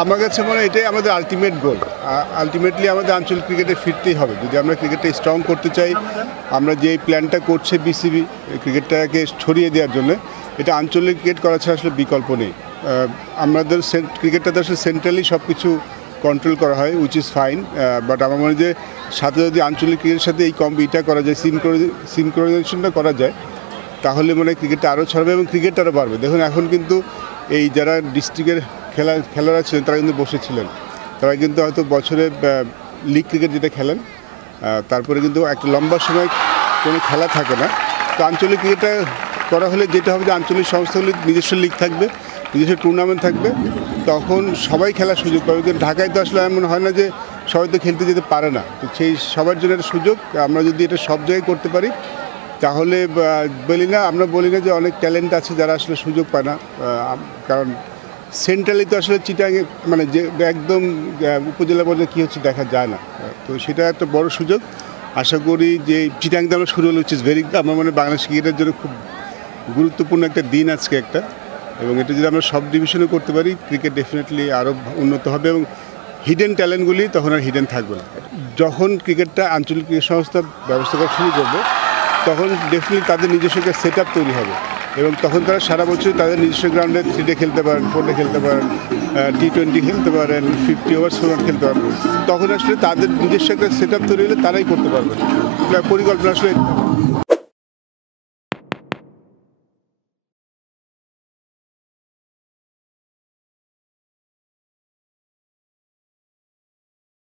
আমার কাছে মনে হয় এটাই আমাদের আলটিমেট গোল। আলটিমেটলি আমাদের আঞ্চলিক ক্রিকেটে ফিরতেই হবে। যদি আমরা ক্রিকেটটা স্ট্রং করতে চাই, আমরা যে প্ল্যানটা করছে বিসিবি ক্রিকেটটাকে ছড়িয়ে দেওয়ার জন্য, এটা আঞ্চলিক ক্রিকেট করা ছাড়া আসলে বিকল্প নেই। আমাদের ক্রিকেটটাতে আসলে সেন্ট্রালি সব কিছু কন্ট্রোল করা হয়, উইচ ইজ ফাইন। বাট আমার মনে হয় যে সাথে যদি আঞ্চলিক ক্রিকেটের সাথে এই এটা করা যায়, সিনক্রোনাইজেশনটা করা যায়, তাহলে মনে হয় ক্রিকেটটা আরও ছড়বে এবং ক্রিকেটটা আরও বাড়বে। দেখুন এখন কিন্তু এই যারা ডিস্ট্রিক্টের খেলোয়াড়রা ছিলেন তারা কিন্তু বসেছিলেন, তারা কিন্তু হয়তো বছরে লিগ ক্রিকেট যেটা খেলেন, তারপরে কিন্তু একটা লম্বা সময় কোনো খেলা থাকে না। তো আঞ্চলিক ক্রিকেটটা করা হলে যেটা হবে যে আঞ্চলিক সংস্থাগুলির নিজস্ব লিগ থাকবে, নিজস্ব টুর্নামেন্ট থাকবে, তখন সবাই খেলার সুযোগ পাবে। কিন্তু ঢাকায় তো আসলে এমন হয় না যে সবাই তো খেলতে যেতে পারে না। তো সেই সবার জন্য একটা সুযোগ, আমরা যদি এটা সব জায়গায় করতে পারি তাহলে আমরা বলি না যে অনেক ট্যালেন্ট আছে যারা আসলে সুযোগ পায় না, কারণ সেন্ট্রালি তো আসলে চিটাঙে মানে যে একদম উপজেলা পর্যায়ে কী হচ্ছে দেখা যায় না। তো সেটা একটা বড় সুযোগ। আশা করি যে চিটাংতে আমরা শুরু হলো, উইচ ইজ ভেরি, আমার মনে হয় বাংলাদেশ ক্রিকেটের জন্য খুব গুরুত্বপূর্ণ একটা দিন আজকে একটা, এবং এটা যদি আমরা সব ডিভিশনে করতে পারি ক্রিকেট ডেফিনেটলি আরও উন্নত হবে এবং হিডেন ট্যালেন্টগুলি তখন আর হিডেন থাকবে না। যখন ক্রিকেটটা আঞ্চলিক ক্রিকেট সংস্থা ব্যবস্থা করা শুরু করবে তখন ডেফিনেটলি তাদের নিজস্ব একটা সেট আপ তৈরি হবে এবং তখন তারা সারা বছর তাদের নিজস্ব গ্রাউন্ডে 3-ডে খেলতে পারেন, 4-ডে খেলতে পারেন, T20 খেলতে পারেন, 50 ওভার ফরম্যাট খেলতে পারেন। তখন আসলে তাদের নিজস্ব একটা সেট আপ তৈরি হলে তারাই করতে পারবে, পরিকল্পনা আসলে।